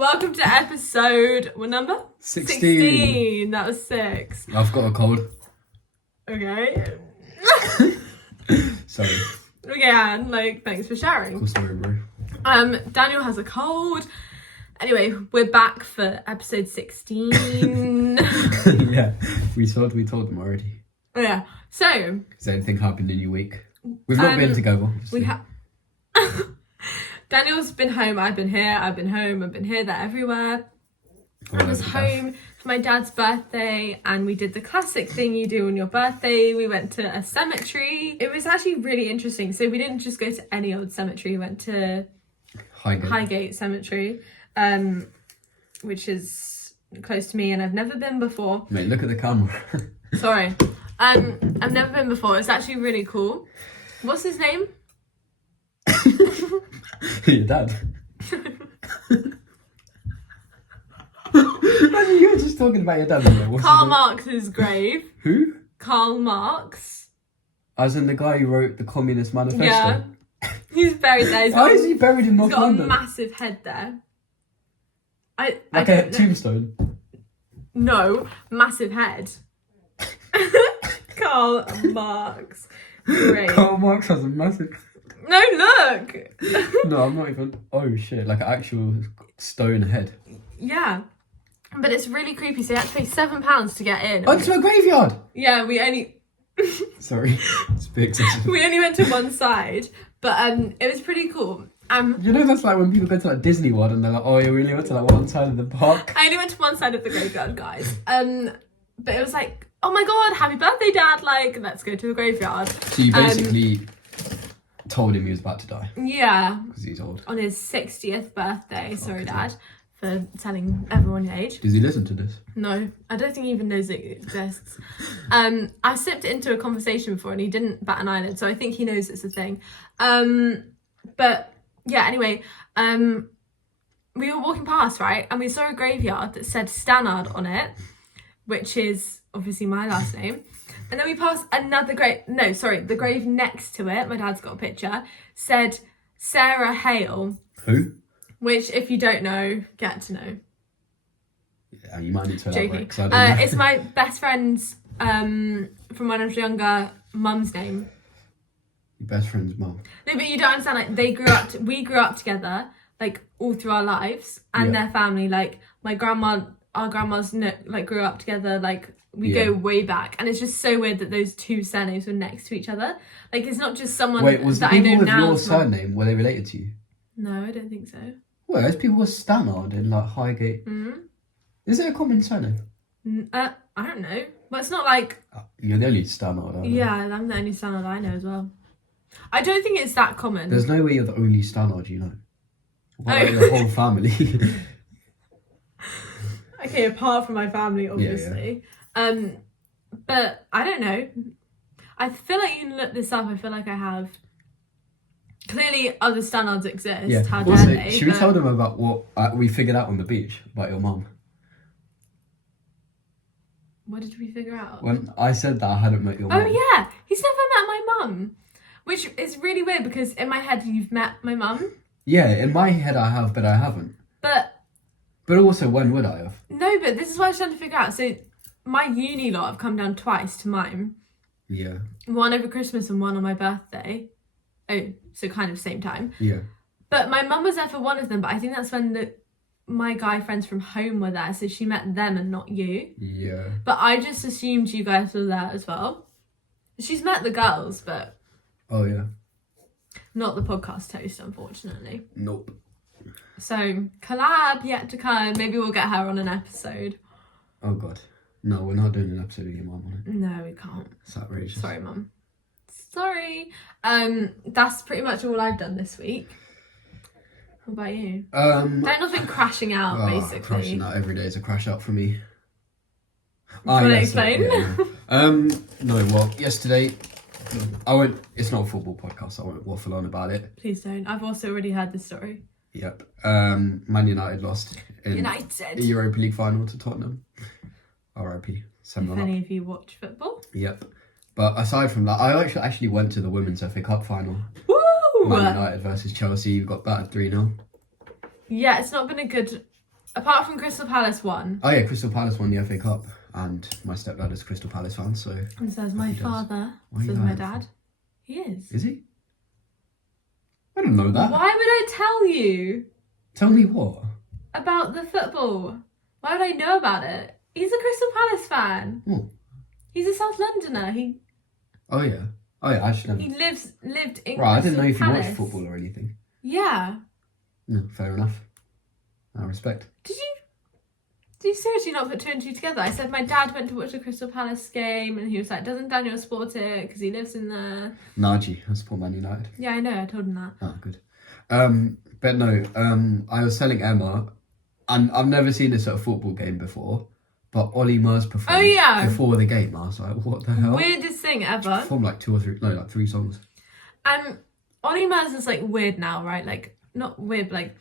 Welcome to episode, what number? 16. That was 6. I've got a cold. Okay. Sorry. Okay, and thanks for sharing. Cool story, bro. Daniel has a cold. Anyway, we're back for episode 16. Yeah, we told them already. Oh yeah. So. Has anything happened in your week? We've not been together. Obviously. We have. Daniel's been home, I've been here, I've been home, I've been here, there, everywhere. I was home for my dad's birthday and we did the classic thing you do on your birthday. We went to a cemetery. It was actually really interesting. So we didn't just go to any old cemetery, we went to Highgate Cemetery, which is close to me and I've never been before. Mate, look at the camera. Sorry. I've never been before. It's actually really cool. What's his name? Your dad. You were just talking about your dad. Karl Marx's grave. Who? Karl Marx. As in the guy who wrote the Communist Manifesto? Yeah. He's buried there. Why is he buried in North London? He's got a massive head there. Like a tombstone? No, massive head. Karl Marx. Great. Karl Marx has a massive... No, look! No, I'm not even... Oh, shit. Like an actual stone head. Yeah. But it's really creepy. So you had to pay £7 to get in. Oh, to a graveyard? Yeah, we only... Sorry. It's a bit excessive. We only went to one side. But it was pretty cool. You know that's like when people go to like Disney World and they're like, oh, you really went to like one side of the park? I only went to one side of the graveyard, guys. But it was like, oh my god, happy birthday, Dad! Like, let's go to the graveyard. So you basically told him he was about to die? Yeah. Because he's old. On his 60th birthday. Sorry, Dad, for telling everyone your age. Does he listen to this? No, I don't think he even knows it exists. I slipped into a conversation before and he didn't bat an eyelid, so I think he knows it's a thing. But yeah, anyway, we were walking past, right, and we saw a graveyard that said Stannard on it, which is obviously my last name. And then we passed another grave, the grave next to it, my dad's got a picture, said Sarah Hale. Who? Which, if you don't know, get to know. Yeah, you might need to elaborate. It's my best friend's, from when I was younger, mum's name. Your best friend's mum? No, but you don't understand, like, we grew up together, like, all through our lives, and their family, like, our grandmas, like, grew up together, like, we go way back, and it's just so weird that those two surnames were next to each other. Like, it's not just someone Wait, was that the I people know with now. Your surname, were they related to you? No, I don't think so. Well, there's people with Stannard in, like, Highgate. Mm-hmm. Is it a common surname? I don't know. Well, it's not like... You're the only Stannard, aren't you? Yeah, I'm the only Stannard I know as well. I don't think it's that common. There's no way you're the only Stannard you know. What about your whole family? Okay, apart from my family, obviously. Yeah. But I don't know. I feel like you can look this up. I feel like I have. Clearly, other Stannards exist. Yeah. How also, dare they? Should we tell them about what we figured out on the beach about your mum? What did we figure out? When I said that I hadn't met your mum. Oh yeah, he's never met my mum, which is really weird because in my head you've met my mum. Yeah, in my head I have, but I haven't. But also, when would I have? No, but this is what I was trying to figure out. So, my uni lot have come down twice to mine. Yeah. One over Christmas and one on my birthday. Oh, so kind of same time. Yeah. But my mum was there for one of them, but I think that's when my guy friends from home were there, so she met them and not you. Yeah. But I just assumed you guys were there as well. She's met the girls, but... Oh, yeah. Not the podcast host, unfortunately. Nope. So, collab yet to come. Maybe we'll get her on an episode. Oh, God. No, we're not doing an episode with your mum on it. No, we can't. It's outrageous. Sorry, Mum. Sorry. That's pretty much all I've done this week. What about you? Nothing crashing out, basically. Crashing out every day is a crash out for me. Do you want to explain? No, well, yesterday... It's not a football podcast, I won't waffle on about it. Please don't. I've also already heard this story. Yep. Man United lost in the Europa League final to Tottenham. R.I.P. If any of you watch football. Yep. But aside from that, I actually went to the Women's FA Cup final. Woo! Man United versus Chelsea. You got battered 3-0. Yeah, it's not been a good Apart from Crystal Palace won. Oh yeah, Crystal Palace won the FA Cup, and my stepdad is a Crystal Palace fan, so. And says my father. Why Says you my lying? dad. He is. Is he? I didn't know that. Why would I tell you? Tell me what? About the football. Why would I know about it? He's a Crystal Palace fan. Oh. He's a South Londoner. Oh yeah. I should never. He lived in. Right, I didn't know if you Palace. watched football or anything. Yeah. No, fair enough. I respect. Did you seriously not put two and two together? I said my dad went to watch a Crystal Palace game, and he was like, "Doesn't Daniel support it because he lives in there?" Naji, I support Man United. Yeah, I know. I told him that. Ah, good. But no. I was telling Emma, and I've never seen this at a football game before, but Ollie Murs performed. Oh yeah. Before the game, I was like, what the hell? Weirdest thing ever. Performed like three songs. Ollie Murs is like weird now, right? Like not weird, but like.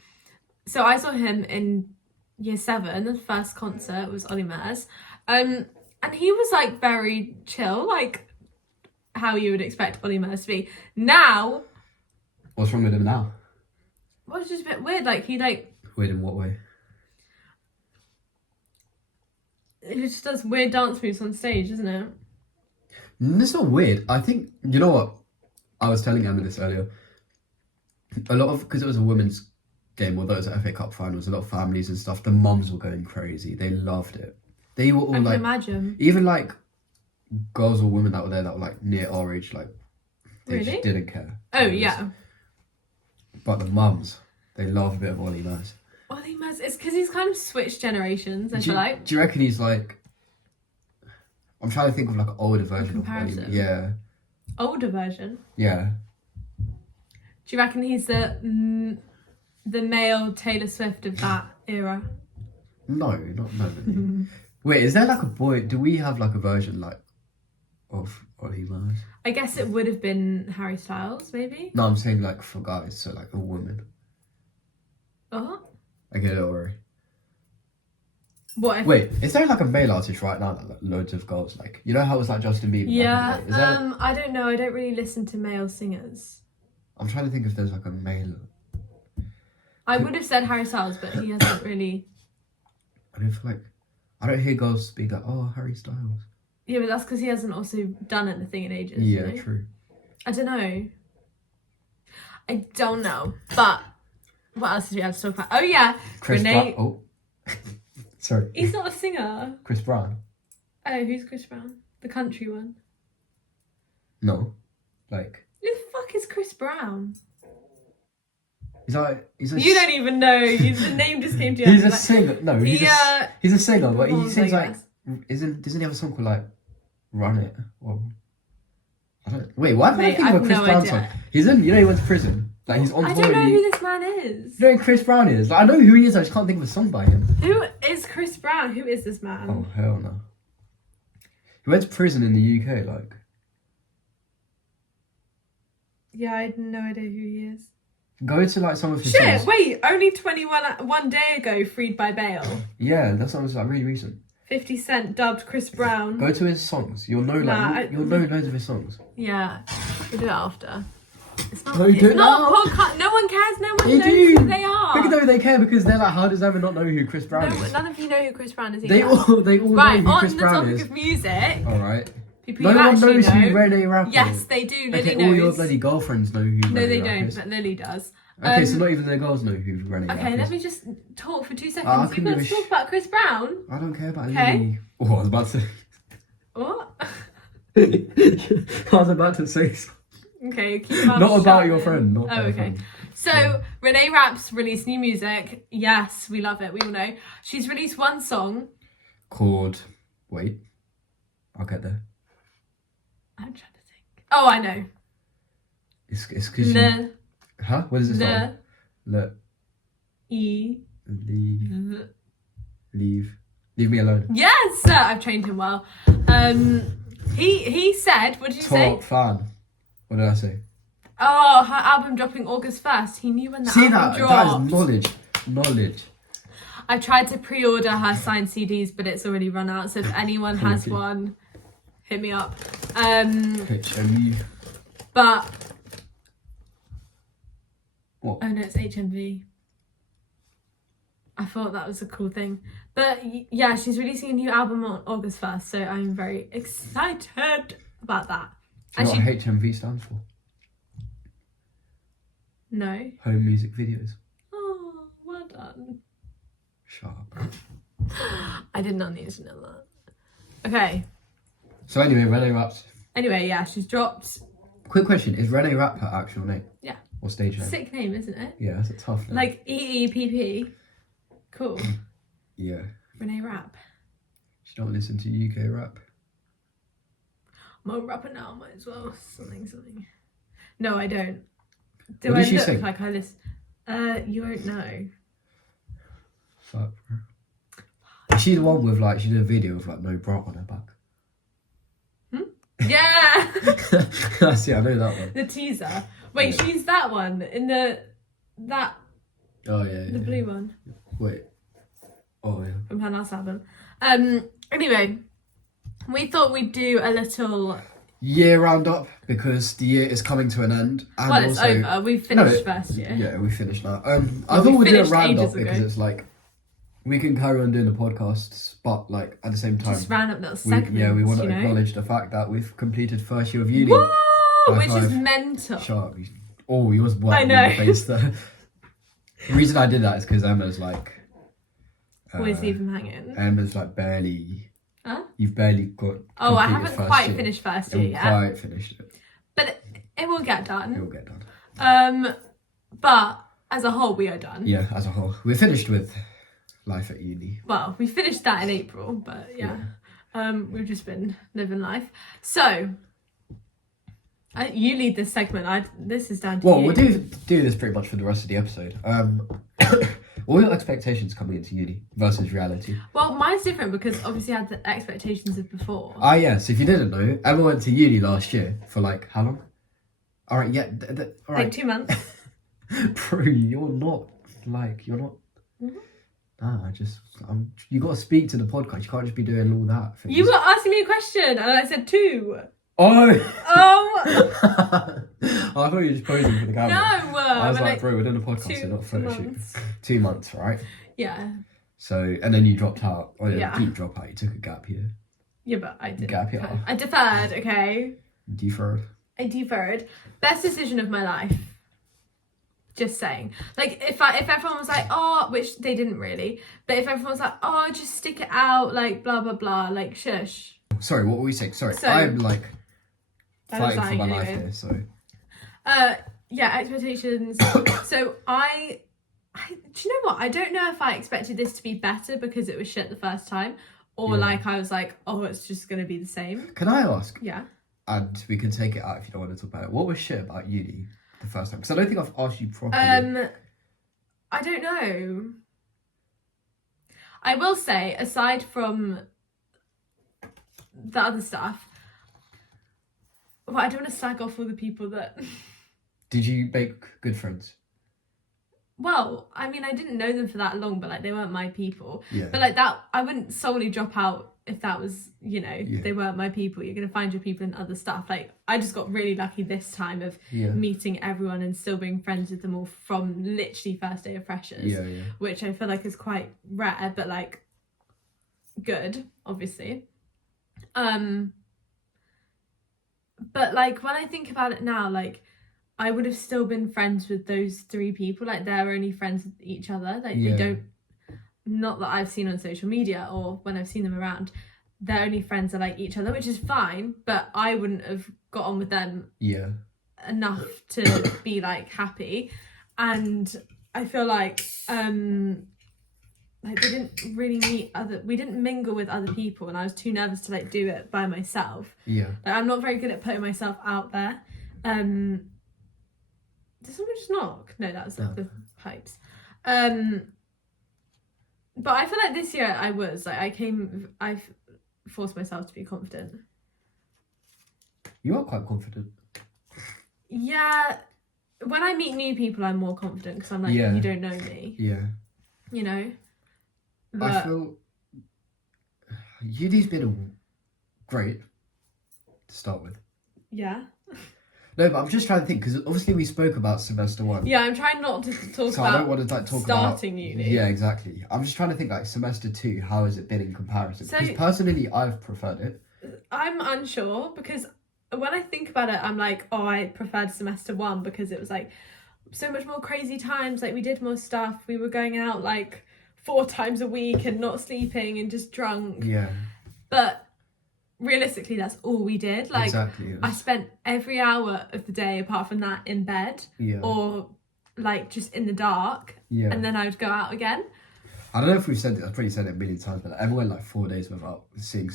So I saw him in Year 7. The first concert was Ollie Murs, and he was like very chill, like how you would expect Ollie Murs to be. Now, What's wrong with him now? well, it's just a bit weird. Like he like Weird in what way? he just does weird dance moves on stage, isn't it? It's not weird. I think, you know what? I was telling Emma this earlier. A lot of, because it was a women's game, although it was an FA Cup finals, a lot of families and stuff, the mums were going crazy. They loved it. They were all I can like, imagine. even like girls or women that were there that were like near our age, like they Really? just didn't care. Oh yeah. But the mums, they love a bit of Ollie Murs. Ollie Murs, it's because he's kind of switched generations. I feel like. Do you reckon he's like? I'm trying to think of like an older version of Ollie. Comparison. Yeah. Older version. Yeah. Do you reckon he's the male Taylor Swift of that era? No, not really. Wait, is there like a boy? Do we have like a version like of Ollie Murs? I guess it would have been Harry Styles, maybe. No, I'm saying like for guys, so like a woman. Oh. Okay, don't worry. What if? Wait, is there like a male artist right now that like loads of girls like? You know how it's like Justin Bieber? Yeah. Like, is there, I don't know. I don't really listen to male singers. I'm trying to think if there's like a male. I would have said Harry Styles, but he hasn't really. I don't feel like I don't hear girls speak like, oh, Harry Styles. Yeah, but that's because he hasn't also done anything in ages. Yeah, you know? true. I don't know. But what else did we have to talk about? Oh yeah, Chris Renee. Brown. Oh, sorry. He's not a singer. Chris Brown. Oh, who's Chris Brown? The country one. No, like Who the fuck is Chris Brown? he's a. You don't even know. The name just came to you. He's a singer. No, he's a singer, but he performs, sings I like. Doesn't he have a song called like "Run It"? Or I don't. Wait, why am I Mate, thinking of a I've Chris no Brown idea. song? He's in. You know, he went to prison. Like he's on I tour. don't know who this man is. You know who Chris Brown is? Like I know who he is. I just can't think of a song by him. Who is Chris Brown? Who is this man? Oh hell no. He went to prison in the UK. Like. Yeah, I had no idea who he is. Go to like some of his Shit, songs. wait, only one day ago freed by bail. Yeah, that song was like really recent. 50 Cent dubbed Chris Brown. Go to his songs. You'll know you'll know loads of his songs. Yeah, we'll do it after. It's not, No, you it's do it not now. a podcast. No one cares. No one They knows do. who they are. Because no, they care because they're like, how does everyone not know who Chris Brown No, is? none of you know who Chris Brown is either. They all right, know who on Chris the Brown topic is. of music, Alright. people No you one actually knows know. who Renee Rapp is. Yes, they do. Lily Okay, knows. all your bloody girlfriends know who No, Renee they Rapp don't, is. but Lily does. Okay, so not even their girls know who Renee Rapp Okay, is. let me just talk for 2 I seconds. You've couldn't got to give a talk about Chris Brown. I don't care about Okay. Lily. Oh, I was about to say. What? I was about to say something. Okay, keep your mouth Not about shut your then. friend. Not Oh, their okay. friend. So, Renee Rapp's released new music. Yes, we love it. We all know. She's released one song. Called. Wait. I'll get there. I'm trying to think. Oh, I know. It's because Le, Huh? What is it? le, Le. e, Leave. v. Leave me alone. Yes, I've trained him well. He said, what did you say? Top fan. What did I say? Oh, her album dropping August 1st. He knew when the See album that? dropped. That is knowledge. Knowledge. I tried to pre-order her signed CDs, but it's already run out. So if anyone has Okay. one, hit me up. HMU. But What? oh no, it's HMV. I thought that was a cool thing. But yeah, she's releasing a new album on August 1st, so I'm very excited about that. Do you know what HMV stands for? No. Home music videos. Oh, well done. Shut up. I did not need to know that. Okay. So anyway, Renee Rapp's. Anyway, yeah, she's dropped. Quick question: is Renee Rapp her actual name? Yeah. Or stage name? Sick name, isn't it? Yeah, that's a tough name. Like EEPP. Cool. Yeah. Renee Rapp. She don't listen to UK rap. I'm a rapper now, might as well. Something. No, I don't. Do What I does she look sing? like I listen? You won't know. Fuck, bro. Is she the one with like, she did a video with like no bra on her back? Yeah! See, I know that one. The teaser. Wait, Yeah. she's that one in the Oh yeah. the blue one Wait. Oh yeah. from her last album. Anyway, we thought we'd do a little. Year roundup because the year is coming to an end. And Well, it's also, over. We finished first year. Yeah, we finished now. I Well, thought we we'd do a finished roundup ages because ago. it's like we can carry on doing the podcasts, but like at the same time, Just ran up little we segments. want to you know? acknowledge the fact that we've completed first year of uni. Woo! High Which is five. mental. Shut up. Oh, yours I white in know. the face there. The reason I did that is because Emma's like. Always leave them hanging. Emma's like barely. Huh? You've barely got. Oh, I completed haven't first quite year. finished first You year haven't yet. quite finished it. But it will get It done. will get done. But as a whole, we are done. Yeah, as a whole, we're finished with life at uni. Well, we finished that in April, but yeah. We've just been living life. So, you lead this segment. This is down to Well, you. we'll do this pretty much for the rest of the episode. What are your expectations coming into uni versus reality? Well, mine's different because obviously I had the expectations of before. Ah, yes. If you didn't know, Emma went to uni last year for like how long? All right, yeah, all right. Like 2 months. Bro, you're not. Mhm. Nah, you got to speak to the podcast. You can't just be doing all that. Things. You were asking me a question and I said 2. Oh. Oh I thought you were just posing for the camera. no! I was We're like, bro, we're doing a podcast, so 2 not photo shoot. months. 2 months, right? Yeah. So, and then you dropped out. Oh, Yeah. Deep drop out. You took a gap year. Yeah, but I did. Gap year. I deferred, okay? Deferred. I deferred. Best decision of my life. Just saying. Like, if everyone was like, oh, which they didn't really, but if everyone was like, oh, just stick it out, like, blah, blah, blah, like, shush. Sorry, what were we saying? Sorry, So- I'm like I was fighting for my lying, life anyway. here, so. Yeah, expectations. So I do you know what? I don't know if I expected this to be better because it was shit the first time, or Yeah. like I was like, oh, it's just gonna be the same. Can I ask? Yeah. And we can take it out if you don't want to talk about it. What was shit about uni the first time? Because I don't think I've asked you properly. I don't know. I will say, aside from the other stuff, well, I don't want to slag off all the people that. Did you make good friends? Well, I mean, I didn't know them for that long, but like they weren't my people. Yeah. But like that, I wouldn't solely drop out if that was, Yeah. they weren't my people. You're gonna find your people in other stuff. Like I just got really lucky this time of Yeah. meeting everyone and still being friends with them all from literally first day of freshers. Yeah, yeah. Which I feel like is quite rare, but like good, obviously. But like when I think about it now, like I would have still been friends with those 3 people. Like they're only friends with each other. Like Yeah. they don't, not that I've seen on social media or when I've seen them around, their only friends are like each other, which is fine. But I wouldn't have got on with them Yeah. enough to be like happy. And I feel like they didn't really we didn't mingle with other people, and I was too nervous to like do it by myself. Yeah. Like I'm not very good at putting myself out there. Did someone just knock? No, that was like the pipes. But I feel like this year I've forced myself to be confident. You are quite confident. Yeah, when I meet new people, I'm more confident because I'm like, Yeah. you don't know me, Yeah. you know. I But feel uni's been great to start with. yeah, No, but I'm just trying to think because obviously we spoke about semester one. Yeah, I'm trying not to talk So about I don't want to like talk starting about uni. Yeah, exactly. I'm just trying to think like semester 2. How has it been in comparison? So- Because personally, I've preferred it. I'm unsure because when I think about it, I'm like, oh, I preferred semester 1 because it was like so much more crazy times. Like we did more stuff. We were going out like 4 times a week and not sleeping and just drunk. Yeah, But realistically, that's all we did. Like exactly. I spent every hour of the day apart from that in bed Yeah, or like just in the dark, yeah. and then I would go out again. I don't know if we've said it. I've probably said it a million times, but Emma went like 4 days without seeing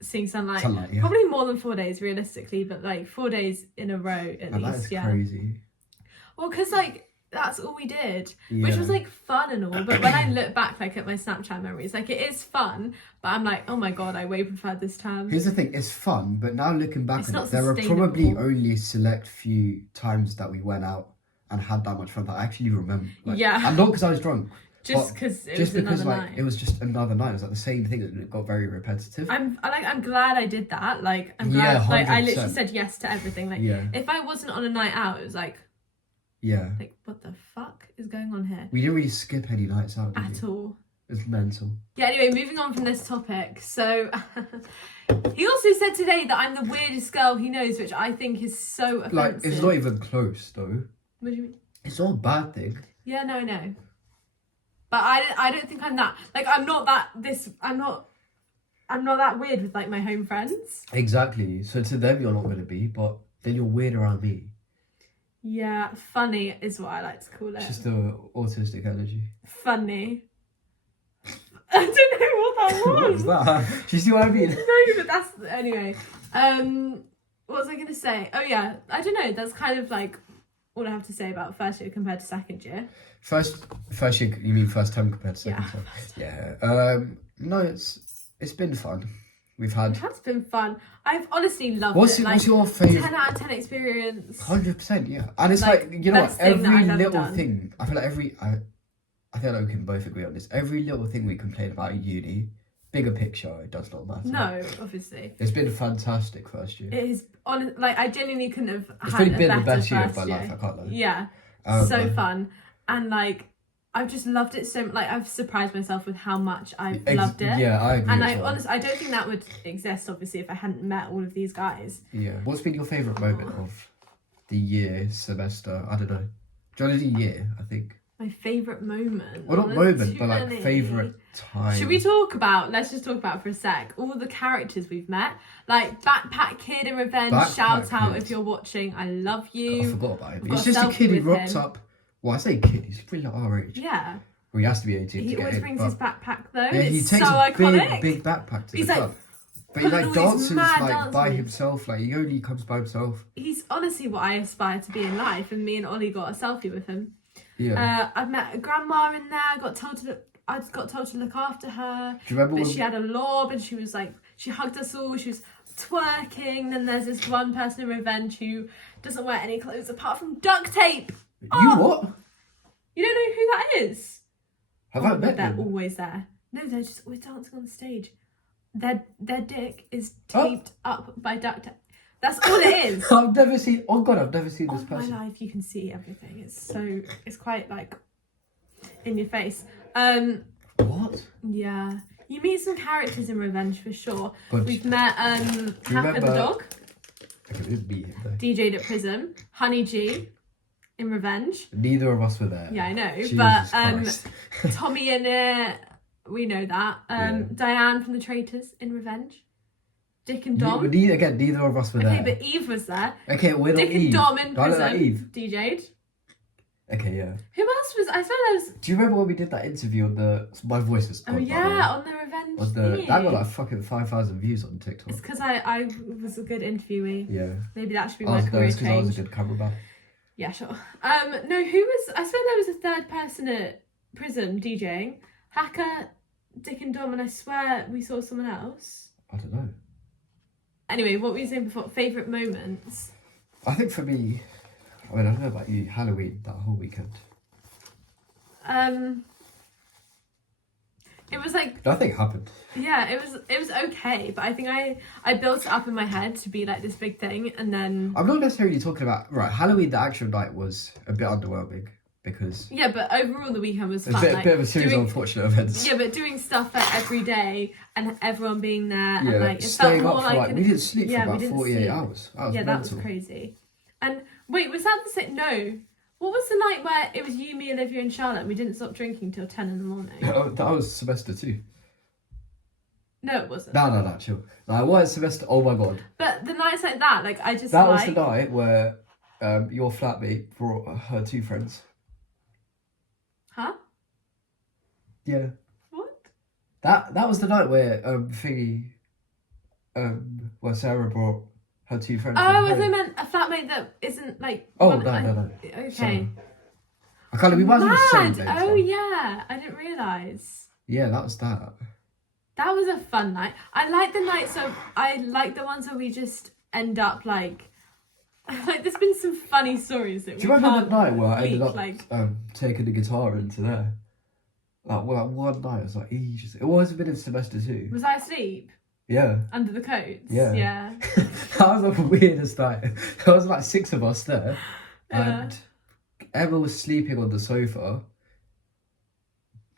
Seeing sunlight. sunlight. Yeah, Probably more than 4 days realistically, but like 4 days in a row at and that least. is Yeah. crazy. Well, because like that's all we did, Yeah. which was like fun and all. But when I look back like at my Snapchat memories, like it is fun, but I'm like, oh my god, I way preferred this term. Here's the thing: it's fun, but now looking back It's on not it, there are probably sustainable. only a select few times that we went out and had that much fun that I actually remember. Like, Yeah. and not because I was drunk. Just because it Just was because another like night. it was just another night. It was like the same thing, and it got very repetitive. I'm glad I did that. Like I'm Yeah, glad. Like I literally 100%. said yes to everything. Like Yeah, if I wasn't on a night out, it was like what the fuck is going on here we didn't really skip any nights out, did at we? all. It's mental. Yeah. Anyway, moving on from this topic. So he also said today that I'm the weirdest girl he knows, which I think is so offensive. Like it's not even close though. What do you mean? It's not a bad thing. Yeah, no, I know. But I don't think I'm that. Like I'm not that weird with like my home friends. Exactly. So to them you're not going to be, but then you're weird around me. Yeah, funny is what I like to call it. It's just the autistic energy. Funny. I don't know what that What was. was that? Do you see what I mean? No, but that's anyway. What was I gonna say? Oh yeah, I don't know. That's kind of like all I have to say about first year compared to second year. First year, you mean first term compared to second Yeah, term? first Yeah. No, it's been fun. We've had. It has been fun. I've honestly loved What's it. what's your favourite? 10 out of 10 experience. 100%, yeah. And it's Like, like you know what? best thing that Every I've ever little done. thing. I feel like I feel like we can both agree on this. Every little thing we complain about at uni, bigger picture, it does not matter. No, obviously. It's been a fantastic first year. It is like I genuinely couldn't have It's had probably a been better the best year of first my year. life. I can't lie. Yeah, so fun, and like I've just loved it so. Like I've surprised myself with how much I've loved it. Yeah, I agree. And as I well. honestly, I don't think that would exist obviously if I hadn't met all of these guys. Yeah. What's been your favourite moment of the year, semester? I don't know. Do you want to do year? I think. My favourite moment. Well, not There's moment, too but like many. favourite time. Should we talk about? Let's just talk about for a sec. All the characters we've met, like Backpack Kid in Revenge. Backpack Shout out Kid. if you're watching. I love you. I forgot about him. We've He's got a just a kid selfie who with rocks him. up. Well, I say kid. He's pretty like our age. Yeah. Well, he has to be 18 He to get always in. brings but- his backpack though. Yeah, he It's takes so a iconic. big backpack to He's the like, club. But he like pulling all these dances mad like dance by moves. himself. Like he only comes by himself. He's honestly what I aspire to be in life, and me and Ollie got a selfie with him. Yeah. I've met a grandma in there. I got told to look after her, Do you remember but when she had a lob, and she was like, she hugged us all. She was twerking. Then there's this one person in Revenge who doesn't wear any clothes apart from duct tape. you Oh! what? You don't know who that is? Have Oh I my God, met they're them? always there. No, they're just always dancing on the stage. Their dick is Oh. taped up by duct tape. That's all it is. I've never seen. Oh God, I've never seen this On my person. life, you can see everything. It's quite like in your face. What? Yeah. You meet some characters in Revenge for sure. God. We've met Haka the remember- dog, Okay, it would be him though. DJ'd at Prism, Honey G in Revenge. Neither of us were there. Yeah, I know. Jesus but Christ. Tommy in it, we know that. Yeah. Diane from the Traitors in Revenge. Dick and Dom. Neither of us were Okay, there. but Eve was there. Okay, we're not Dick Eve. and Dom in Do I look like Prism. Eve? DJ'd. Okay, yeah. Who else was? I swear there was. Do you remember when we did that interview on the? My voice was. Oh gone, by the way. yeah, on the Revenge. On the thingy. that got like fucking 5,000 views on TikTok. It's because I was a good interviewee. Yeah. Maybe that should be I my was career because I was a change. good cameraman. Yeah, sure. No, who was? I swear there was a third person at Prism DJing. Hacker, Dick and Dom, and I swear we saw someone else. I don't know. Anyway, what were you saying before? Favourite moments? I think for me, I mean, I don't know about you, Halloween, that whole weekend. It was like, Nothing happened. yeah, it was okay, but I think I built it up in my head to be like this big thing, and then I'm not necessarily talking about Halloween. The actual night was a bit underwhelming because yeah, but overall the weekend was it's fun. a bit of a series of unfortunate events. Yeah, but doing stuff like every day and everyone being there and like it staying felt up more for like we didn't sleep for about 48 sleep. hours. That was that mental. was crazy. And wait, was that the same? No. What was the night where it was you, me, Olivia, and Charlotte? And we didn't stop drinking till 10 in the morning. That was semester 2. No, it wasn't. No, chill. No, what semester? Oh my god. But the nights like that, like I just that was the night where your flatmate brought her 2 friends. Huh? Yeah. What? That was the night where where Sarah brought her 2 friends. Oh, I thought you meant a flatmate that isn't like. Oh no. Okay. Sorry. I can't. We might as well just say Mad! names, Oh yeah, I didn't realise. Yeah, that was that. That was a fun night. I like the nights of. I like the ones where we just end up like. Like there's been some funny stories that. Do you remember that night where I ended up like taking the guitar into there? Like one night, it was like ages. It was a bit of semester 2. Was I asleep Yeah. under the coats? Yeah. Yeah. That was the weirdest night. There was like 6 of us there, and Emma was sleeping on the sofa.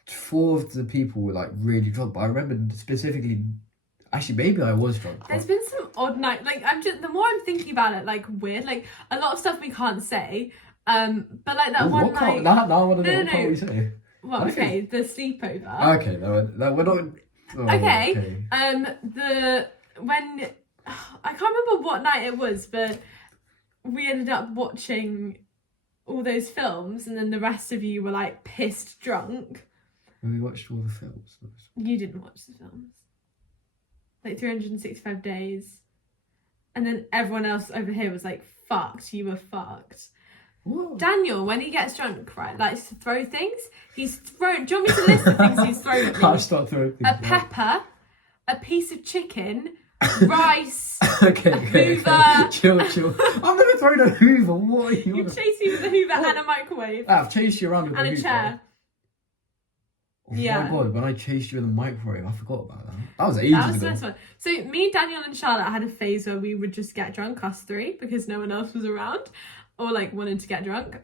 4 of the people were like really drunk, but I remember specifically. Actually, maybe I was drunk. There's been some odd night. Like the more I'm thinking about it, like weird. Like a lot of stuff we can't say. But like that one night. Now I want to know what can't we say? Well, okay, the sleepover. Okay, no, we're not. Okay. Okay. When I can't remember what night it was, but we ended up watching all those films, and then the rest of you were like pissed drunk. And we watched all the films. You didn't watch the films. Like 365 days, and then everyone else over here was like fucked. You were fucked. What? Daniel, when he gets drunk, right, likes to throw things. He's thrown. Do you want me to list the things he's thrown at me? I'll start throwing things. A pepper, a piece of chicken, rice, okay. Hoover. Chill. I've never thrown a Hoover. What are you? You chased me with a Hoover and a microwave. I've chased you around with And a a Hoover. chair. Oh Yeah. my god, when I chased you in the microwave, I forgot about that. That was ages That was ago. the best one. So me, Daniel, and Charlotte had a phase where we would just get drunk, us 3, because no one else was around, or like wanted to get drunk,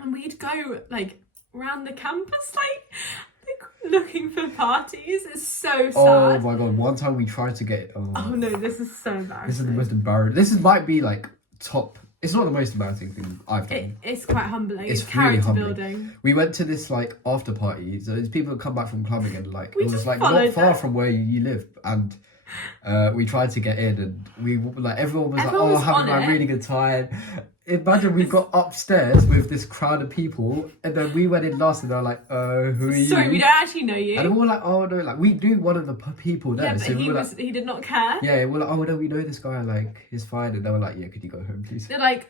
and we'd go like around the campus, like looking for parties. It's so sad. Oh my god, one time we tried to get. Oh no, this is so embarrassing. This is the most embarrassing. Might be like top. It's not the most embarrassing thing I've done. It's quite humbling. It's It's really character humbling. building. We went to this like after party. So there's people that come back from clubbing and like We it was just like not followed far them. from where you live, and we tried to get in, and we like everyone was Everyone like, was having on a it. really good time. Imagine we got upstairs with this crowd of people, and then we went in last, and they're like, who are you? Sorry, we don't actually know you. And we're like, oh no, like we knew one of the people there. Yeah, but so we were like, he did not care. yeah, we're like, oh no, we know this guy, like he's fine, and they were like, yeah, could you go home, please? They're like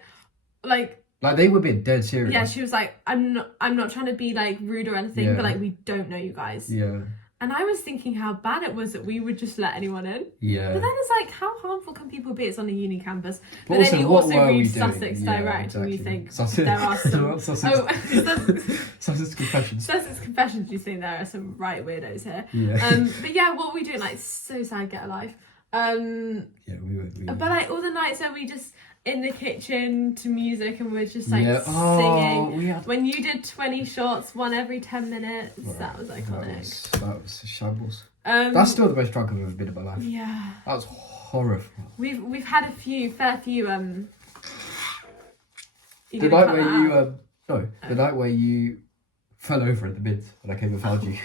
Like they were being dead serious. yeah, she was like, I'm not trying to be like rude or anything, Yeah. but like we don't know you guys. Yeah. And I was thinking how bad it was that we would just let anyone in. Yeah. But then it's like, how harmful can people be? It's on a uni campus. But also, then you what also were we read doing? Sussex Yeah, Direct and you exactly. think Sussex- there are some. Sussex- Sussex Confessions. Sussex Confessions. You think there are some right weirdos here. Yeah. But yeah, what were we doing? Like so sad. Get a life. Yeah, we were. But like all the nights where we just in the kitchen to music and we're just like Yeah. singing. We had. When you did 20 shots, one every 10 minutes, that was iconic. That was a shambles. That's still the most drunk I've ever been in my life. Yeah. That was horrible. We've had fair few The night where you the night where you fell over at the mid and I came and found you.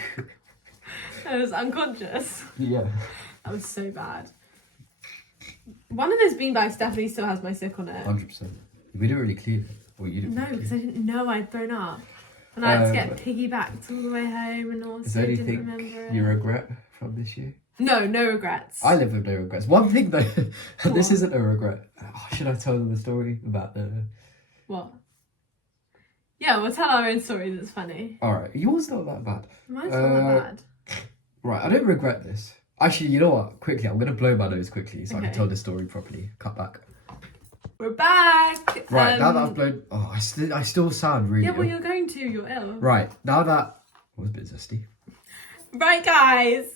I was unconscious. Yeah. That was so bad. One of those beanbags definitely still has my sick on it. 100%. We didn't really clean it. Or you didn't. No, really because clean I didn't know I'd thrown up. And I had to get piggybacked all the way home and also Is there didn't anything remember it. you regret from this year? No regrets. I live with no regrets. One thing though, and this What? isn't a regret. Should I tell them the story about the... What? Yeah, we'll tell our own story that's funny. Alright, yours not that bad. Mine's not that bad. Right, I don't regret this. Actually, you know what? Quickly, I'm going to blow my nose quickly so I can Okay. tell the story properly. Cut back. We're back! Right, now that I've blown... Oh, I still sound really Yeah, well, ill. you're going to. You're ill. Right, now that... I was a bit zesty. Right, guys.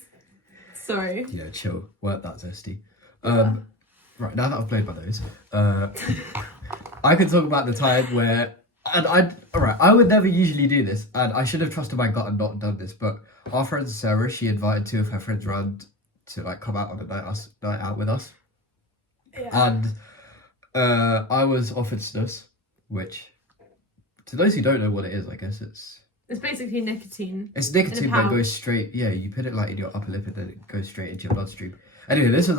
Sorry. Yeah, chill. Weren't that zesty. Right, now that I've played by those, I could talk about the time where, and I would never usually do this, and I should have trusted my gut and not done this, but our friend Sarah, she invited 2 of her friends round to like come out on a night out with us. Yeah. And I was offered snus, which, to those who don't know what it is, I guess it's basically nicotine. It's nicotine that pouch. goes straight. Yeah, you put it like in your upper lip and then it goes straight into your bloodstream. Anyway, this is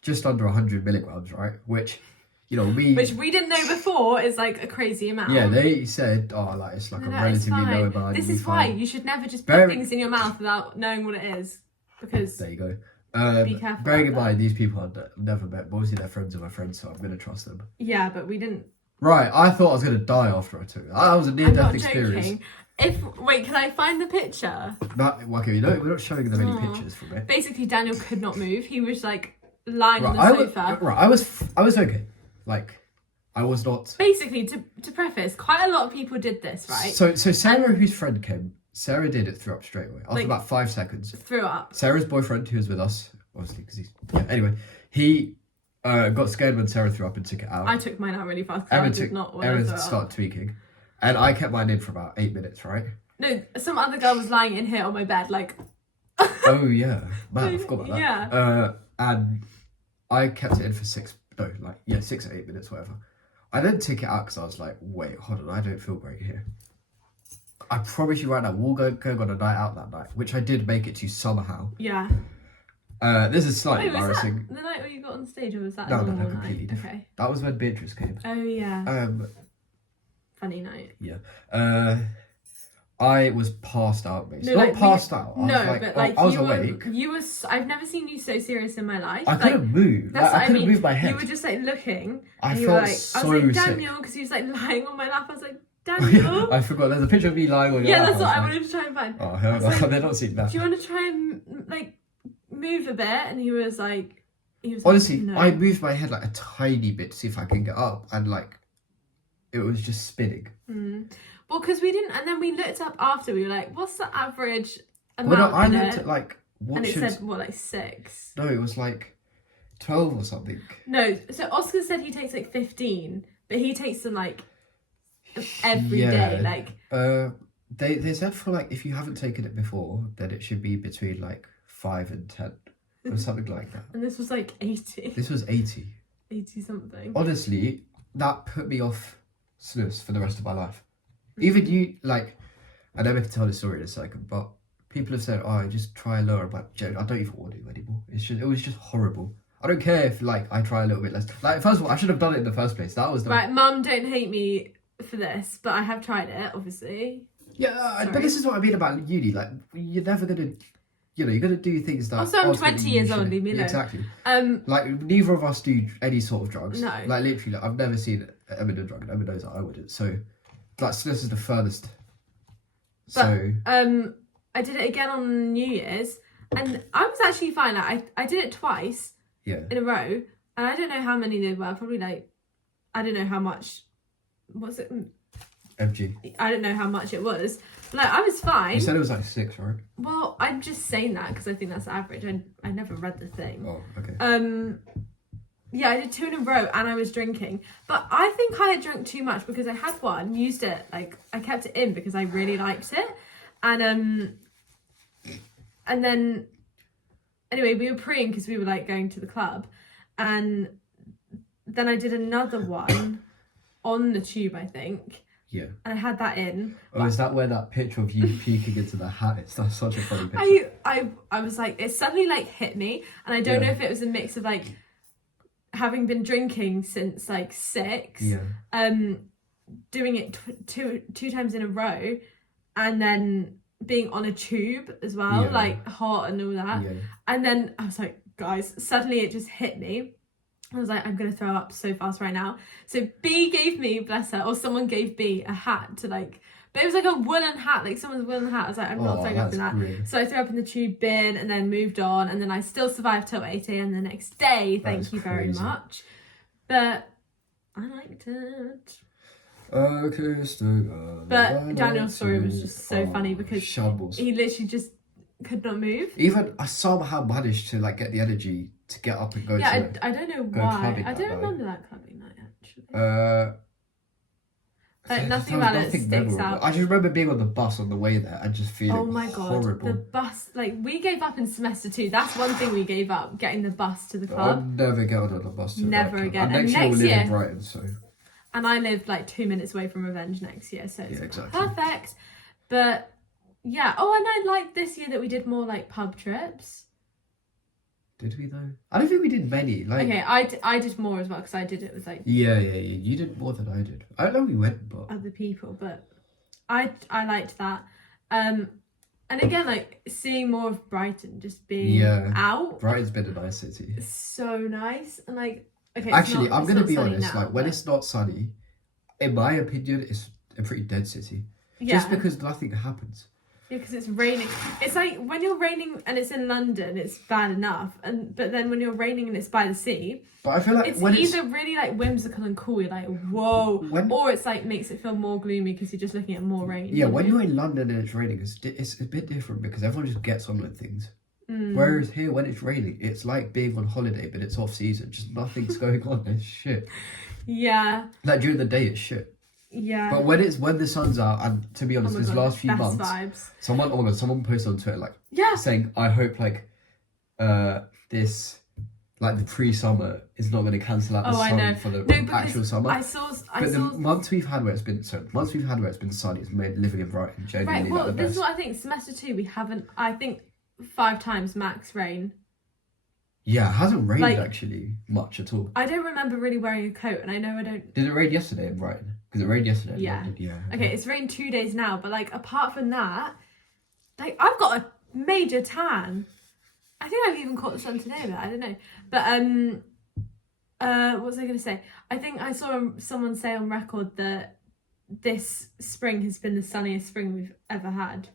just under 100 milligrams, right? Which, you know, which we didn't know before is like a crazy amount. Yeah, they said, oh, like it's like a relatively low amount. This is why you should never just put things in your mouth without knowing what it is, because there you go. be careful. Bearing in mind, these people I've never met, but obviously they're friends of my friends, so I'm gonna trust them. Yeah, but we didn't. Right, I thought I was gonna die after I took it. That was a near-death experience. Wait, can I find the picture? Okay, we're not showing them any pictures from it. Basically, Daniel could not move. He was like lying on the sofa. I was okay. Like, I was not. Basically, to preface, quite a lot of people did this, right? So Sarah, whose friend came, Sarah did it, threw up straight away after about 5 seconds. Threw up. Sarah's boyfriend, who was with us, obviously, because anyway, he got scared when Sarah threw up and took it out. I took mine out really fast. Emma started tweaking, and I kept mine in for about 8 minutes, right? No, some other girl was lying in here on my bed, like. Oh yeah, man, I forgot about that. Yeah. And I kept it in for 6 or 8 minutes, whatever. I didn't take it out because I was like, wait, hold on, I don't feel great here. I promise you right now, we'll go on a night out that night, which I did make it to somehow. Yeah. This is slightly embarrassing. Was that the night where you got on stage, or was that No, night? completely different. Okay. That was when Beatrice came. Oh yeah. Funny night. Yeah. I was passed out, basically. Not passed out. I was awake. I've never seen you so serious in my life. I couldn't move. I couldn't move my head. You were just like looking. I felt so sick. I was like, Daniel, because he was like lying on my lap. I was like, Daniel. I forgot. There's a picture of me lying on your lap. Yeah, that's what I wanted to try and find. Oh, hell no. They're not seeing that. Do you want to try and like move a bit? And he was like, honestly, no. I moved my head like a tiny bit to see if I can get up, and like it was just spinning. Well, because we didn't, and then we looked up after. We were like, "What's the average amount?" Well, no, I looked at like and it said like 6. No, it was like 12 or something. No, so Oscar said he takes like 15, but he takes them like every day. Like they said for like if you haven't taken it before, then it should be between like 5 and 10 or something like that. And this was like 80. This was 80. 80 something. Honestly, that put me off snus for the rest of my life. Even you, like, I never can tell the story in a second, but people have said, "Oh, just try lower." But I don't even want to anymore. It was just horrible. I don't care if like I try a little bit less. Like, first of all, I should have done it in the first place. That was right. Mum, don't hate me for this, but I have tried it, obviously. Yeah, but this is what I mean about uni. Like, you're never gonna, you're gonna do things that. Also, I'm 20 years old. Leave me alone. Exactly. Like, neither of us do any sort of drugs. No. Like, literally, I've never seen Emma do a drug, and Emma knows that I wouldn't. So. Like, so this is the furthest. But, I did it again on New Year's, and I was actually fine. Like, I did it twice in a row, and I don't know how many they were. Probably like, I don't know how much. What's it? FG. I don't know how much it was. But, like, I was fine. You said it was like 6, right? Well, I'm just saying that because I think that's average. I never read the thing. Oh, okay. Yeah, I did 2 in a row and I was drinking. But I think I had drunk too much because I had one, used it, like, I kept it in because I really liked it. And then, anyway, we were praying because we were, like, going to the club. And then I did another one on the tube, I think. Yeah. And I had that in. Oh, is that where that picture of you peeking into the hat is? That's such a funny picture. I was like, it suddenly, like, hit me. And I don't know if it was a mix of, like, having been drinking since like 6, doing it two times in a row, and then being on a tube as well, like hot and all that. And then I was like, guys, suddenly it just hit me. I was like, I'm gonna throw up so fast right now. So B gave me, bless her, or someone gave B a hat to like. But it was like a woolen hat, like someone's woolen hat. I was like, I'm not throwing up in that. Brilliant. So I threw up in the tube bin and then moved on. And then I still survived till 8 a.m. the next day. Thank you very much. But I liked it. Okay, but Daniel's story was just so funny because shambles. he literally just could not move. Even I somehow managed to like get the energy to get up and go Yeah, to I don't know go why. clubbing I that don't night. remember that clubbing night actually. There Nothing was about it nothing sticks memorable. out. I just remember being on the bus on the way there and just feeling Oh my god, horrible. the bus! Like we gave up in semester 2. That's one thing we gave up: getting the bus to the I'll club. never get on a bus to Never the again. And And next year we'll next live year- in Brighton, so And I live like 2 minutes away from Revenge next year, so it's yeah, exactly. perfect. But yeah. Oh, and I like this year that we did more like pub trips. Did we though? I don't think we did many. Like Okay, I did more as well because I did it with like yeah. You did more than I did. I don't know we went, but other people, but I liked that. And again, like seeing more of Brighton, just being Yeah. out, Brighton's been a nice city. is so nice. And like, okay, it's Actually, not- I'm it's gonna not be sunny honest. now, Like when but- it's not sunny, in my opinion, it's a pretty dead city. yeah, Just because nothing happens. yeah, because it's raining. It's like when you're raining and it's in London, it's bad enough, but then when you're raining and it's by the sea, But I feel like it's when either really like whimsical and cool, you're like whoa, When- or it's like makes it feel more gloomy because you're just looking at more rain. yeah, you when know? you're in London and it's raining, it's a bit different because everyone just gets on with things. Mm. Whereas here, when it's raining, it's like being on holiday, but it's off season. Just nothing's going on. It's shit. Yeah, Like during the day, it's shit. yeah. But when the sun's out, and to be Oh honest, my this God, last few best months, vibes. someone posted on Twitter like Yeah, saying, "I hope like this like the pre-summer is not going to cancel out the Oh, I know. sun for the no, because actual summer." I saw. But the months we've had where it's been sunny, it's made living in Brighton genuinely Right, well, like the this best. is what I think. Semester 2, we haven't. I think 5 times max rain. Yeah, it hasn't rained Like- actually much at all. I don't remember really wearing a coat, and I know I don't. Did it rain yesterday in Brighton? Because it rained yesterday. in Yeah. London, yeah. Okay, it's rained 2 days now, but like apart from that, like I've got a major tan. I think I've even caught the sun today, but I don't know. But what was I going to say? I think I saw someone say on record that this spring has been the sunniest spring we've ever had.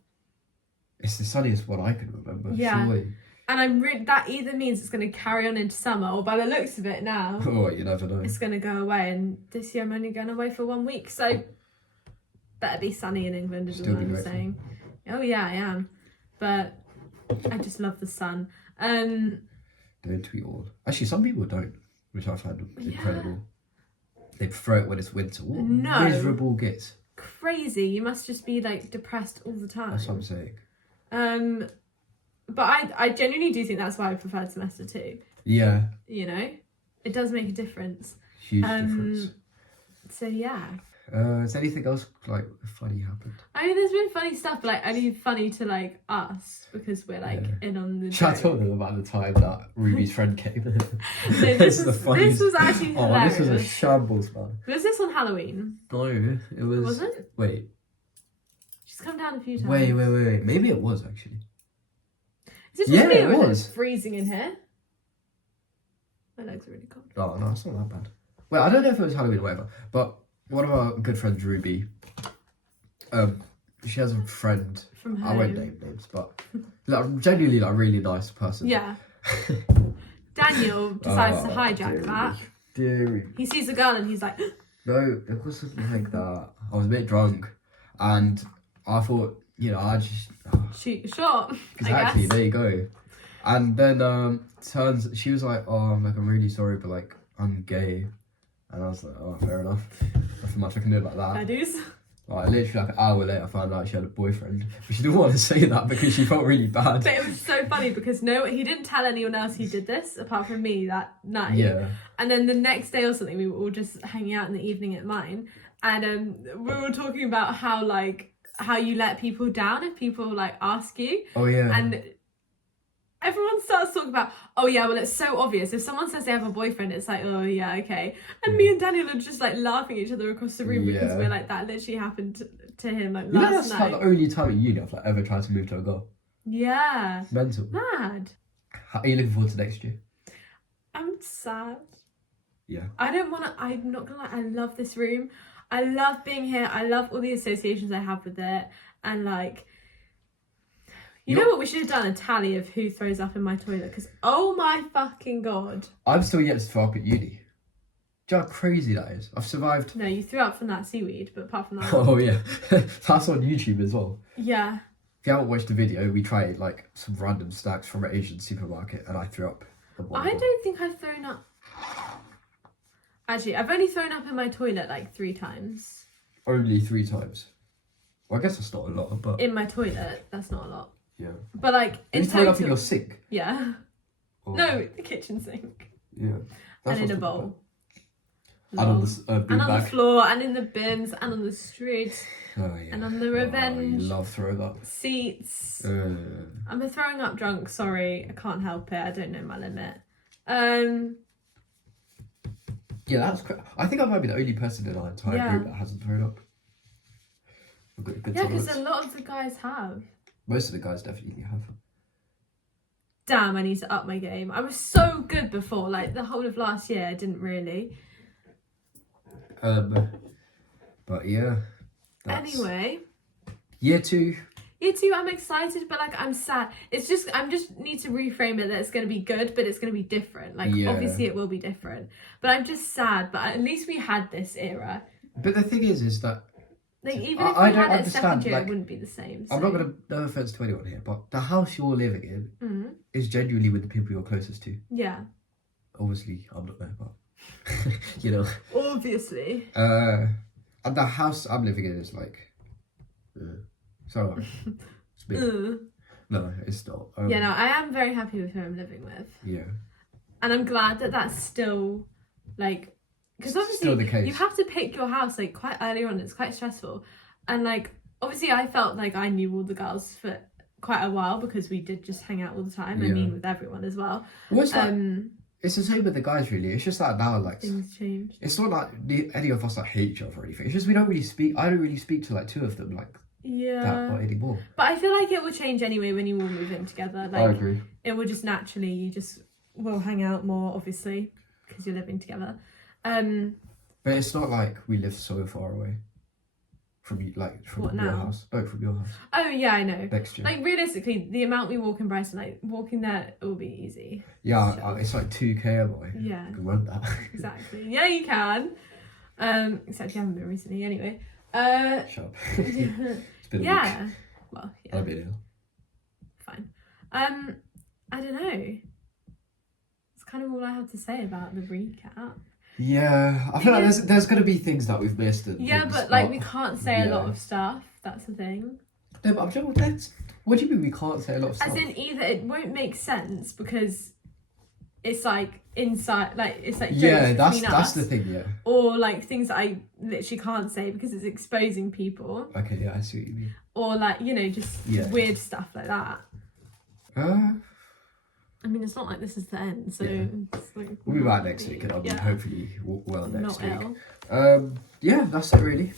It's the sunniest one I can remember. Yeah. Surely. And that either means it's going to carry on into summer, or by the looks of it now, Oh, you never know. it's going to go away. And this year I'm only going away for 1 week, so better be sunny in England is Still what be I'm grateful. saying. Oh yeah, I am, but I just love the sun. Don't we all? Actually, some people don't, which I find incredible. They prefer it when it's winter. What No. miserable gets. Crazy. You must just be like depressed all the time. That's what I'm saying. But I genuinely do think that's why I preferred semester 2. Yeah, You know, it does make a difference. huge difference. So yeah. Has anything else like funny happened? I mean, there's been funny stuff, but like only funny to like us because we're like Yeah. in on the. Should I joke. told them about the time that Ruby's friend came? No, This this, is the was, funniest. this was actually Oh, hilarious. this was a shambles, man. Was this on Halloween? No, it was. Was it? Wait, She's come down a few times. wait. Maybe it was actually. Is it just Yeah, me it or is was. it freezing in here? My legs are really cold. Oh no, it's not that bad. Well, I don't know if it was Halloween or whatever, but one of our good friends, Ruby, she has a friend. From home. I won't name names, but like, genuinely like really nice person. Yeah. Daniel decides to hijack that. Deary. He sees a girl and he's like, No, it wasn't like that. I was a bit drunk, and I thought, I just shoot your shot. exactly. I guess. There you go. And then she was like, "Oh, I'm really sorry, but like I'm gay," and I was like, "Oh, fair enough. Nothing much I can do about that." I do. Like literally like an hour later, I found out she had a boyfriend, but she didn't want to say that because she felt really bad. But it was so funny because he didn't tell anyone else he did this apart from me that night. Yeah. And then the next day or something, we were all just hanging out in the evening at mine, and we were talking about how you let people down if people like ask you, Oh yeah. and everyone starts talking about, oh yeah, well it's so obvious. If someone says they have a boyfriend, it's like, oh yeah, okay. And me and Daniel are just like laughing at each other across the room because Yeah. we're like, that literally happened to him like You know, last that's like night. the only time at uni I've like ever tried to move to a girl. Yeah, Mental. mad. How are you looking forward to next year? I'm sad. Yeah. I'm not gonna lie, I love this room. I love being here. I love all the associations I have with it. And like, you know what, we should have done a tally of who throws up in my toilet, because oh my fucking god. I'm still yet to throw up at uni. Do you know how crazy that is? I've survived. No, you threw up from that seaweed, but apart from that, Oh yeah, that's on YouTube as well. yeah. you haven't watched the video, we tried like some random snacks from an Asian supermarket, and I threw up. I don't think I've thrown up. Actually, I've only thrown up in my toilet like 3 times. Only 3 times. Well, I guess that's not a lot, but In my toilet, that's not a lot. yeah. But like in You throw it up in total, your sink. yeah. Or- No, the kitchen sink. Yeah. And in a what's bowl. And on the And bin on the bag. floor, and in the bins, and on the street, Oh yeah. and on the Oh, revenge you love throwing up. seats. Uh, I'm a throwing up drunk. Sorry, I can't help it. I don't know my limit. yeah, that's. I think I might be the only person in our entire Yeah. group that hasn't thrown up. We've got good Yeah, because tolerance. a lot of the guys have. Most of the guys definitely have. Damn, I need to up my game. I was so good before. Like the whole of last year, I didn't really. But yeah. Anyway. Year 2. Year 2, I'm excited, but like I'm sad. It's just I'm just need to reframe it that it's gonna be good, but it's gonna be different. Like Yeah. obviously it will be different, but I'm just sad. But at least we had this era. But the thing is that Like even if I we don't had it second understand, year, like, it wouldn't be the same. I'm not gonna, no offense to anyone here, but the house you're living in Mm, is genuinely with the people you're closest to. yeah, Obviously, I'm not there, but you know. obviously. And the house I'm living in is like, so it's big. No, it's not. Yeah, no, I am very happy with who I'm living with, Yeah. and I'm glad that that's still like because obviously Still the case. you have to pick your house like quite early on. It's quite stressful, and like obviously I felt like I knew all the girls for quite a while because we did just hang out all the time. I Yeah. mean, with everyone as well. Well, it's like, it's the same with the guys, really. It's just that now, like, Things change. it's not like any of us like hate each other or anything. It's just we don't really speak. I don't really speak to like 2 of them like that Yeah, much anymore. but I feel like it will change anyway when you all move in together. Like agree. it will just naturally, you just will hang out more, obviously, because you're living together. But it's not like we live so far away from you, like from What your now? house. No, from your house. Oh yeah, I know. Next year. Like realistically, the amount we walk in Brighton, like walking there, it will be easy. Yeah, Sure. it's like 2K away. Yeah, I can run that. exactly. Yeah, you can. Except you haven't been recently, anyway. Shut up. It's been a week. Yeah. Well, yeah, I've been ill. fine. I don't know. It's kind of all I have to say about the recap. Yeah, I feel like there's going to be things that we've missed. And Yeah, things, but like we can't say a lot yeah. of stuff. That's the thing. No, but I'm sure that's. What do you mean we can't say a lot of stuff? As in, either it won't make sense because it's like inside, like it's like yeah, jokes that's between that's us, the thing. Yeah. or like things that I literally can't say because it's exposing people, Okay, yeah, I see what you mean. or like just Yeah. weird stuff like that. I mean, it's not like this is the end, so Yeah. it's like, We'll be back next week, and I'll be yeah, hopefully well next not week. ill. Yeah, that's it really.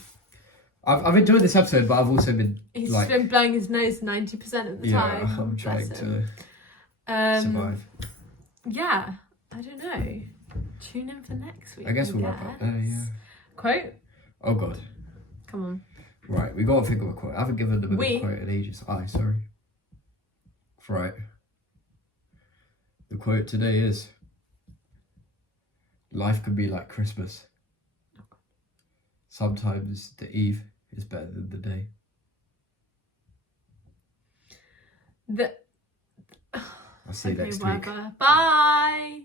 I've enjoyed this episode, but I've also been He's like, been blowing his nose 90% of the yeah, time. I'm trying Bless to him. survive. Yeah, I don't know. Tune in for next week. I guess we'll wrap up there. Yeah. Quote? Oh god. Come on. Right, we got to think of a quote. I haven't given them a We? good quote in ages. Sorry. Right. The quote today is: "Life can be like Christmas. Sometimes the eve is better than the day." The I'll see you next week. whatever. Bye.